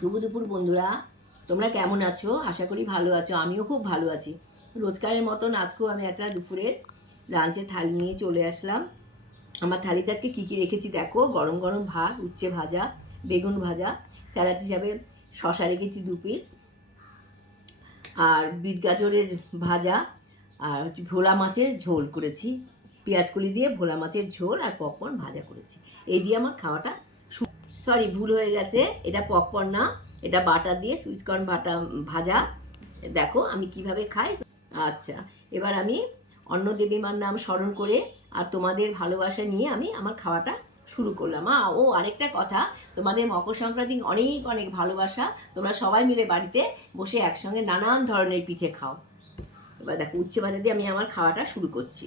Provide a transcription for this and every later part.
শুভ দুপুর বন্ধুরা, তোমরা কেমন আছো? আশা করি ভালো আছো। আমিও খুব ভালো আছি। রোজকারের মতন আজকেও আমি একটা দুপুরে লাঞ্চের থালি নিয়ে চলে আসলাম। আমার থালিতে আজকে কী কী রেখেছি দেখো। গরম গরম ভাত, উচ্ছে ভাজা, বেগুন ভাজা, স্যালাড হিসাবে শশা রেখেছি 2 পিস, আর বিট গাজরের ভাজা, আর হচ্ছে ভোলা মাছের ঝোল করেছি। পেঁয়াজ কলি দিয়ে ভোলা মাছের ঝোল আর পপকর্ন ভাজা করেছি। এই দিয়ে আমার খাওয়াটা, সরি ভুল হয়ে গেছে, এটা পপকর্ন না, এটা বাটার দিয়ে সুইটকর্ন বাটা ভাজা। দেখো আমি কিভাবে খাই। আচ্ছা, এবার আমি অন্ন দেবীমার নাম স্মরণ করে আর তোমাদের ভালোবাসা নিয়ে আমি আমার খাওয়াটা শুরু করলাম। ও আরেকটা কথা, তোমাদের মকর সংক্রান্তি অনেক অনেক ভালোবাসা। তোমরা সবাই মিলে বাড়িতে বসে একসঙ্গে নানান ধরনের পিঠে খাও। এবার দেখো উচ্ছে ভাজা দিয়ে আমি আমার খাওয়াটা শুরু করছি।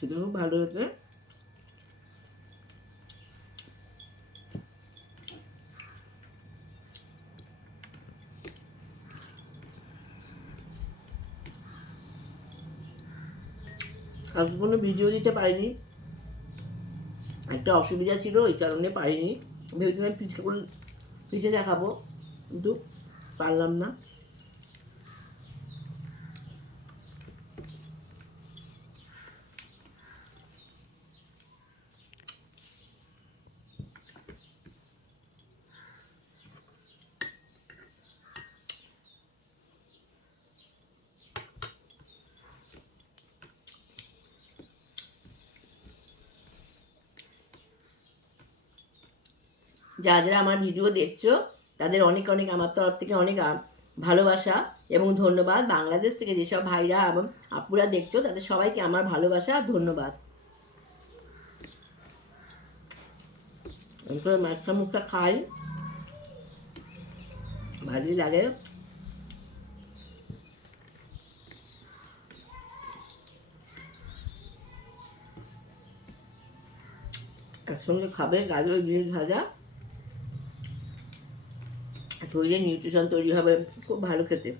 সেটা খুব ভালো হয়েছে। আজকে কোনো ভিডিও দিতে পারিনি, একটা অসুবিধা ছিল, ওই কারণে পারিনি। ভেবেছিলাম পিঠে দেখাবো, কিন্তু পারলাম না। যারা যারা আমার ভিডিও দেখছো তাদের অনেক অনেক আমার তরফ থেকে অনেক ভালোবাসা এবং ধন্যবাদ। বাংলাদেশ থেকে যেসব ভাইরা এবং আপুরা দেখছো তাদের সবাইকে আমার ভালোবাসা আর ধন্যবাদ। আমি তো মাছটা মুখটা খাই, ভালোই লাগে। একসঙ্গে খাবে গাজর বিট ভাজা, শরীরে নিউট্রিশন তৈরি হবে, খুব ভালো খেতে।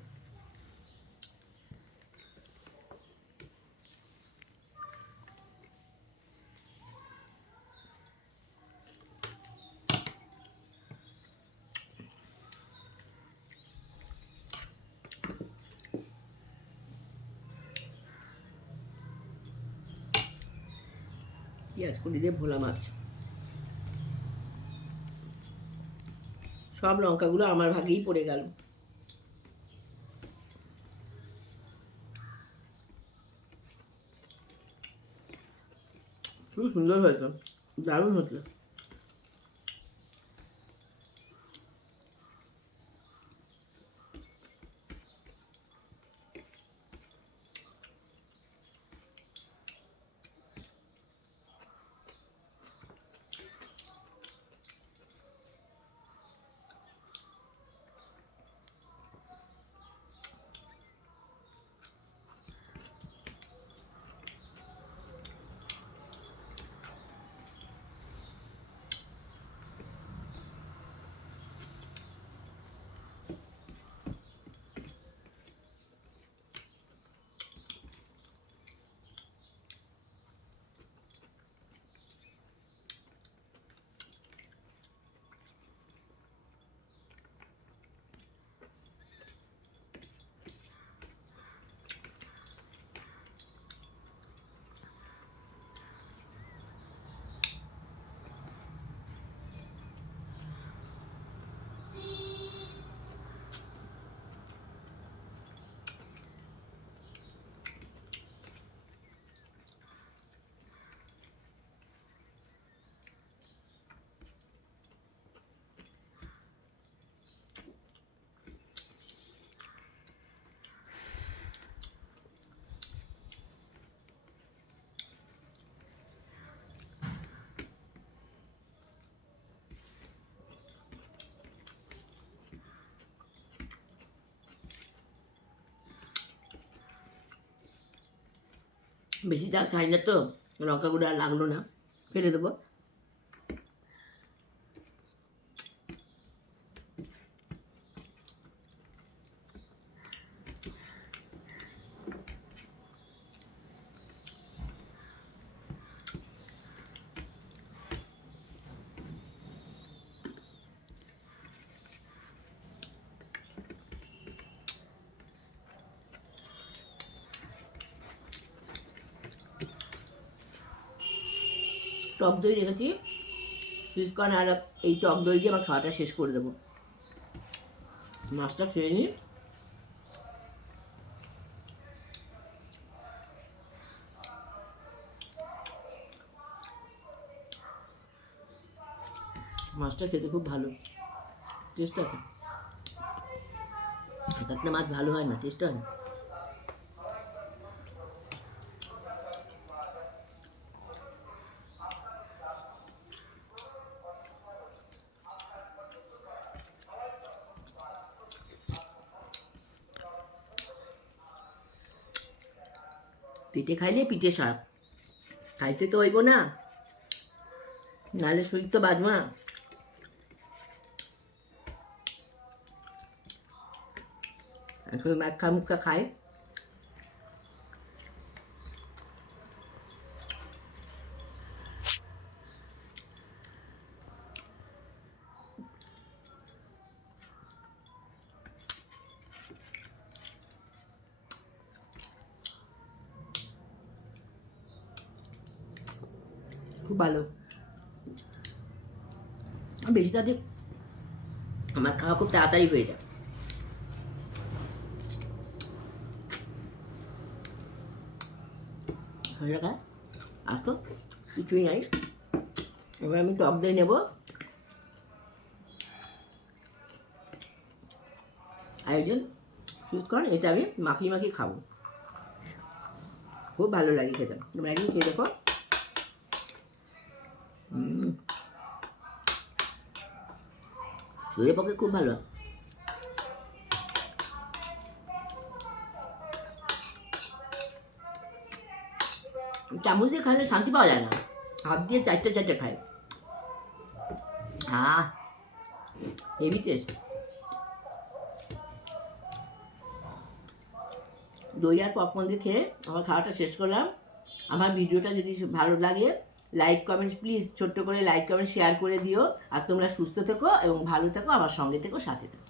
পেঁয়াজ কলি দিয়ে ভোলা মাছ, সব লঙ্কাগুলো আমার ভাগেই পড়ে গেল। খুব সুন্দর হয়েছে, দারুণ হচ্ছে। বেশি ঝাল খাই না তো, লঙ্কা গুঁড়ো আর লাগলো না, ফেলে দেবো। টক দই রেখেছি, সুইটকর্ন আর এই টক দই দিয়ে আমার খাওয়াটা শেষ করে দেবো। মাছটা খেয়ে নিই। মাছটা খেতে খুব ভালো, টেস্ট আছে। কাতলা মাছ ভালো হয় না, টেস্ট হয় না। পিঠে খাইলে পিঠে সাপ, খাইতে তো হইব না, নাহলে শরীর তো বাঁচবো না। এখন মাখা মুখা খায়। খুব ভালো, বেশি তাদের আমার খাওয়া খুব তাড়াতাড়ি হয়ে যায়। হয়ে রাখা আর তো কিছুই নাই। এবার আমি টক দই নেবো, আয়োজন সুইটকর্ন, এটা আমি মাখিয়ে মাখিয়ে খাবো, খুব ভালো লাগে খেতে। তোমরা একদিন খেয়ে দেখো। শরীরের পক্ষে খুব ভালো। চামচ দিয়ে খাইলে শান্তি পাওয়া যায় না, হাত দিয়ে চারটে চারটে খায়। Heavy taste. দই আর পপকর্ন দিয়ে খেয়ে আমার খাওয়াটা শেষ করলাম। আমার ভিডিওটা যদি ভালো লাগে, লাইক কমেন্ট প্লিজ ছোট্ট করে লাইক কমেন্ট শেয়ার করে দিও। আর তোমরা সুস্থ থেকো এবং ভালো থেকো, আমার সঙ্গে থেকো, সাথে থেকো।